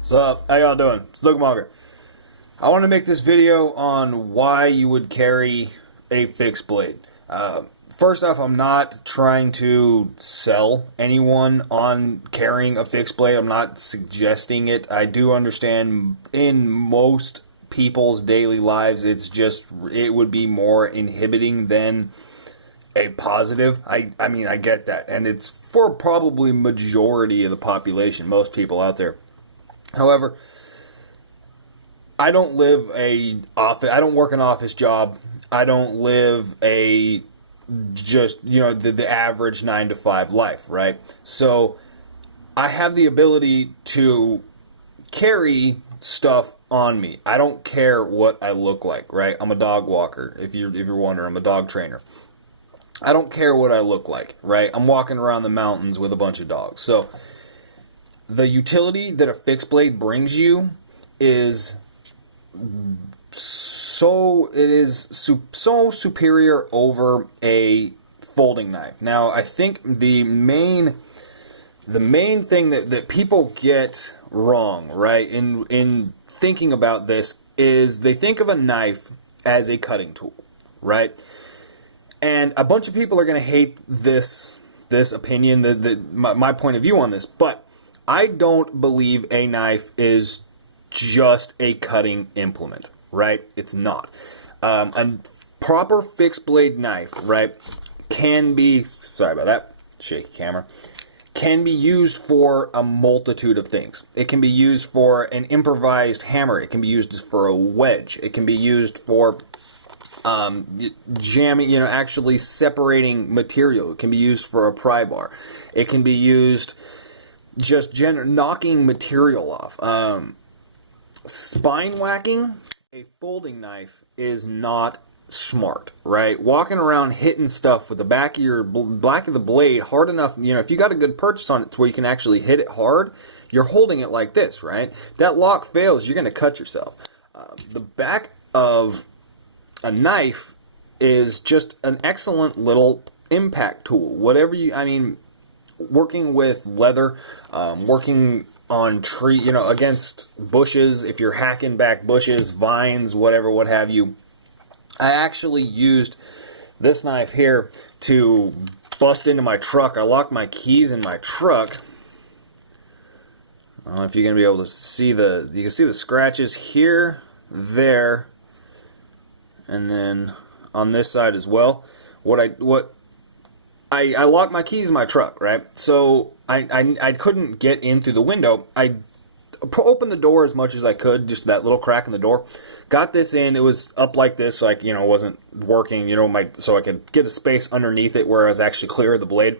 What's up? How y'all doing? It's Monger. I want to make this video on why you would carry a fixed blade. First off, I'm not trying to sell anyone on carrying a fixed blade. I'm not suggesting it. I do understand in most people's daily lives it would be more inhibiting than a positive. I mean, I get that, and it's for probably majority of the population, most people out there. However, I don't live I don't work an office job. I don't live the average 9 to 5 life, right? So I have the ability to carry stuff on me. I don't care what I look like, right? I'm a dog walker. If you're wondering, I'm a dog trainer. I don't care what I look like, right? I'm walking around the mountains with a bunch of dogs. So the utility that a fixed blade brings you is so superior over a folding knife. Now, I think the main thing that people get wrong, right, in thinking about this is they think of a knife as a cutting tool, right? And a bunch of people are going to hate this opinion, my point of view on this, but I don't believe a knife is just a cutting implement, right? It's not. A proper fixed blade knife, right, can be, sorry about that, shaky camera, can be used for a multitude of things. It can be used for an improvised hammer. It can be used for a wedge. It can be used for jamming, actually separating material. It can be used for a pry bar. It can be used just knocking material off. Spine whacking a folding knife is not smart, right? Walking around hitting stuff with the back of the blade hard enough, if you got a good purchase on it to where you can actually hit it hard, you're holding it like this, right? That lock fails, you're going to cut yourself. The back of a knife is just an excellent little impact tool. Working with leather, working on tree, against bushes, if you're hacking back bushes, vines, whatever, what have you. I actually used this knife here to bust into my truck. I locked my keys in my truck. I don't know if you're going to be able to see you can see the scratches here, there, and then on this side as well. I locked my keys in my truck, right? So I couldn't get in through the window. I opened the door as much as I could, just that little crack in the door. Got this in. It was up like this, so it wasn't working. So I could get a space underneath it where I was actually clear of the blade.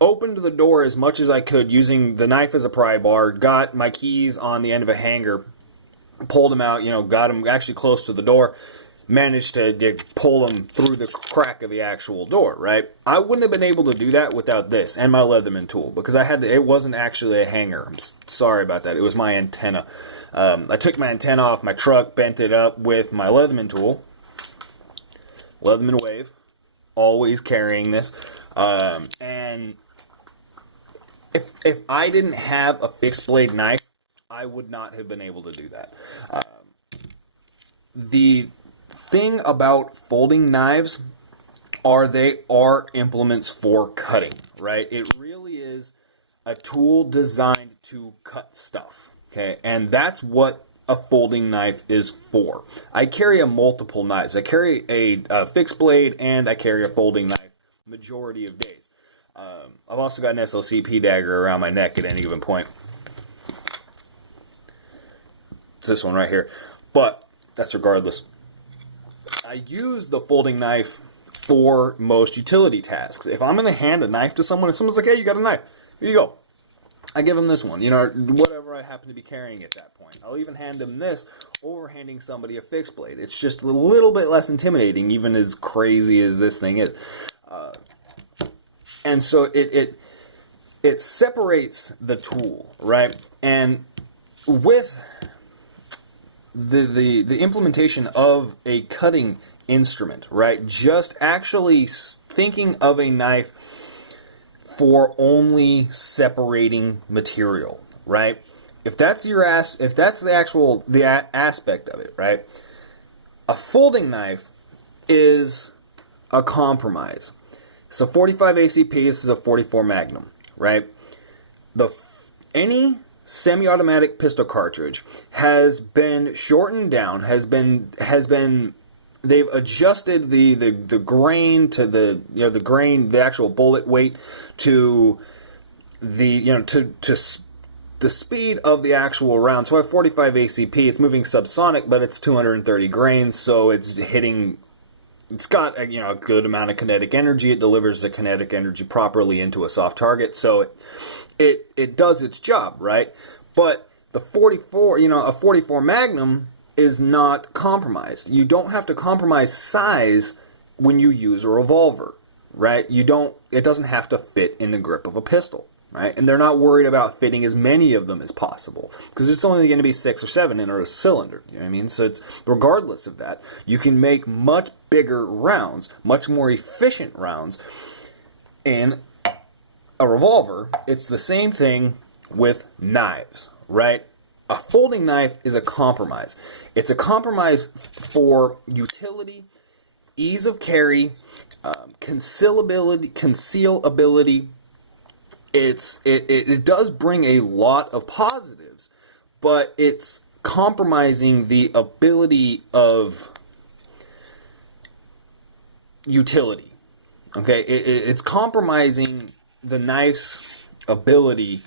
Opened the door as much as I could using the knife as a pry bar. Got my keys on the end of a hanger. Pulled them out. Got them actually close to the door. Managed to pull them through the crack of the actual door, right? I wouldn't have been able to do that without this and my Leatherman tool, because it wasn't actually a hanger. I'm sorry about that. It was my antenna. I took my antenna off my truck, bent it up with my Leatherman tool. Leatherman Wave. Always carrying this. And if I didn't have a fixed blade knife, I would not have been able to do that. The thing about folding knives they are implements for cutting, right? It really is a tool designed to cut stuff, okay? And that's what a folding knife is for. I carry multiple knives. I carry a fixed blade and I carry a folding knife majority of days. I've also got an SLCP dagger around my neck at any given point. It's this one right here. But that's regardless. I use the folding knife for most utility tasks. If I'm going to hand a knife to someone, if someone's like, hey, you got a knife, here you go. I give them this one, whatever I happen to be carrying at that point. I'll even hand them this over handing somebody a fixed blade. It's just a little bit less intimidating, even as crazy as this thing is. And so it separates the tool, right? And with the implementation of a cutting instrument, right? Just actually thinking of a knife for only separating material, right? if that's if that's the aspect of it, right? A folding knife is a compromise. So 45 ACP, this is a 44 Magnum, right? Any semi-automatic pistol cartridge has been shortened down, they've adjusted the grain to the actual bullet weight to the speed of the actual round. So at 45 ACP, it's moving subsonic, but it's 230 grains, so it's got a good amount of kinetic energy. It delivers the kinetic energy properly into a soft target, so it does its job, right? But the 44, a 44 Magnum is not compromised. You don't have to compromise size when you use a revolver, right? It doesn't have to fit in the grip of a pistol, right? And they're not worried about fitting as many of them as possible, because it's only going to be 6 or 7 in a cylinder, you know what I mean? So it's, regardless of that, you can make much bigger rounds, much more efficient rounds in a revolver. It's the same thing with knives, right? A folding knife is a compromise. It's a compromise for utility, ease of carry, concealability. It does bring a lot of positives, but it's compromising the ability of utility. Okay, it's compromising the knife's ability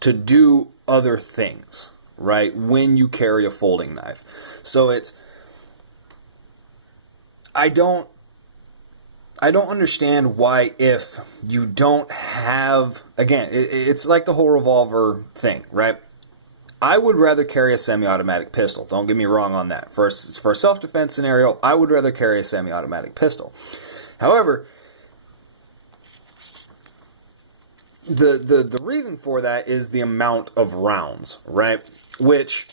to do other things, right, when you carry a folding knife. So I don't understand why, if you don't have, again, it's like the whole revolver thing, right? I would rather carry a semi-automatic pistol. Don't get me wrong on that. For a self-defense scenario, I would rather carry a semi-automatic pistol. However, the reason for that is the amount of rounds, right? Which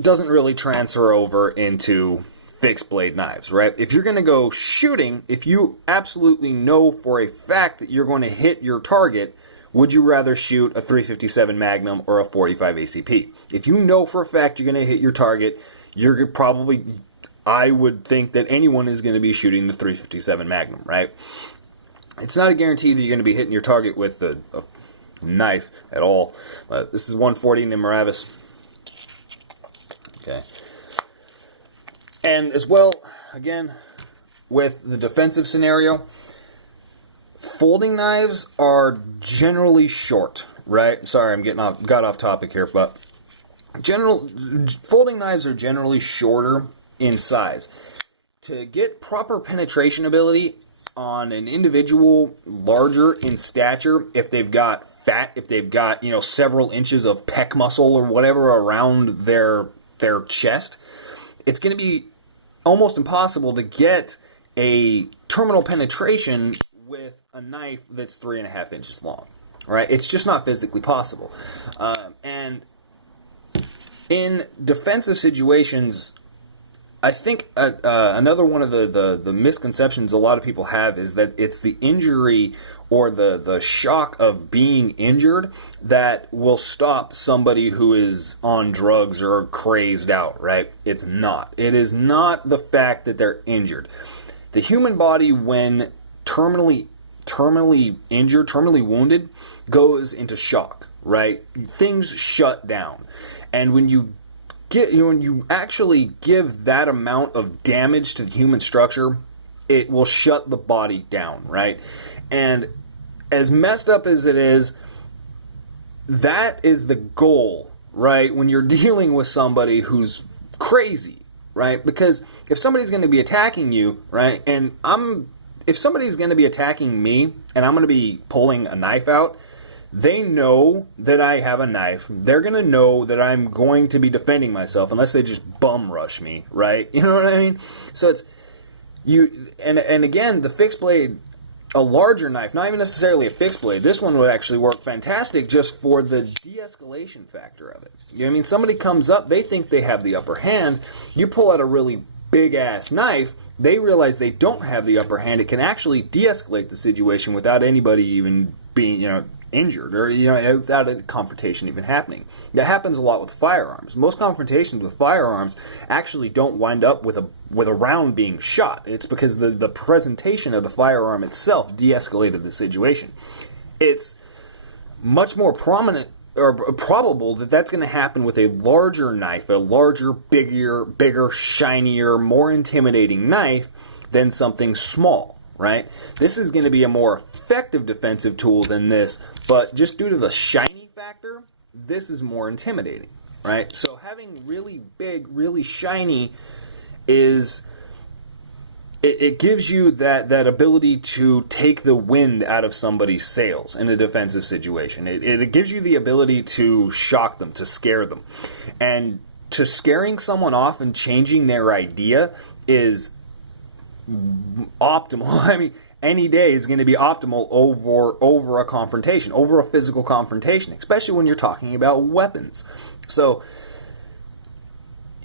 doesn't really transfer over into fixed blade knives, right? If you're going to go shooting, if you absolutely know for a fact that you're going to hit your target, would you rather shoot a 357 Magnum or a 45 ACP? If you know for a fact you're going to hit your target, you're probably, I would think that anyone is going to be shooting the 357 Magnum, right? It's not a guarantee that you're going to be hitting your target with a knife at all. This is 140 Nimaravis. Okay. And as well, again, with the defensive scenario, folding knives are generally short, right? Sorry, got off topic here, but folding knives are generally shorter in size. To get proper penetration ability on an individual larger in stature, if they've got fat, if they've got, several inches of pec muscle or whatever around their chest, it's going to be almost impossible to get a terminal penetration with a knife that's 3.5 inches long, right? It's just not physically possible. And in defensive situations, I think another one of the misconceptions a lot of people have is that it's the injury or the shock of being injured that will stop somebody who is on drugs or crazed out, right? It's not. It is not the fact that they're injured. The human body, when terminally injured, terminally wounded, goes into shock, right? Things shut down. And when you actually give that amount of damage to the human structure, it will shut the body down, right? And as messed up as it is, that is the goal, right? When you're dealing with somebody who's crazy, right? Because if somebody's going to be attacking you, right, and if somebody's going to be attacking me and I'm going to be pulling a knife out, they know that I have a knife. They're going to know that I'm going to be defending myself unless they just bum rush me, right? You know what I mean? So it's and again, the fixed blade, a larger knife, not even necessarily a fixed blade, this one would actually work fantastic just for the de-escalation factor of it. You know what I mean? Somebody comes up, they think they have the upper hand, you pull out a really big-ass knife, they realize they don't have the upper hand. It can actually de-escalate the situation without anybody even being, injured, or without a confrontation even happening. That happens a lot with firearms. Most confrontations with firearms actually don't wind up with a round being shot. It's because the presentation of the firearm itself de-escalated the situation. It's much more prominent or probable that that's going to happen with a larger knife, a larger, bigger, shinier, more intimidating knife than something small, right? This is going to be a more effective defensive tool than this, but just due to the shiny factor, this is more intimidating, right? So having really big, really shiny is... It gives you that ability to take the wind out of somebody's sails in a defensive situation. It gives you the ability to shock them, to scare them. And to scaring someone off and changing their idea is optimal. I mean, any day is going to be optimal over a confrontation, over a physical confrontation, especially when you're talking about weapons. So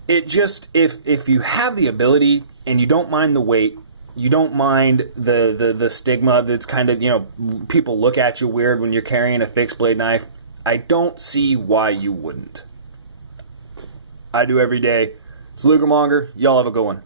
it just, if you have the ability and you don't mind the weight, you don't mind the stigma that's kind of, people look at you weird when you're carrying a fixed blade knife, I don't see why you wouldn't. I do every day. It's Lugermonger. Y'all have a good one.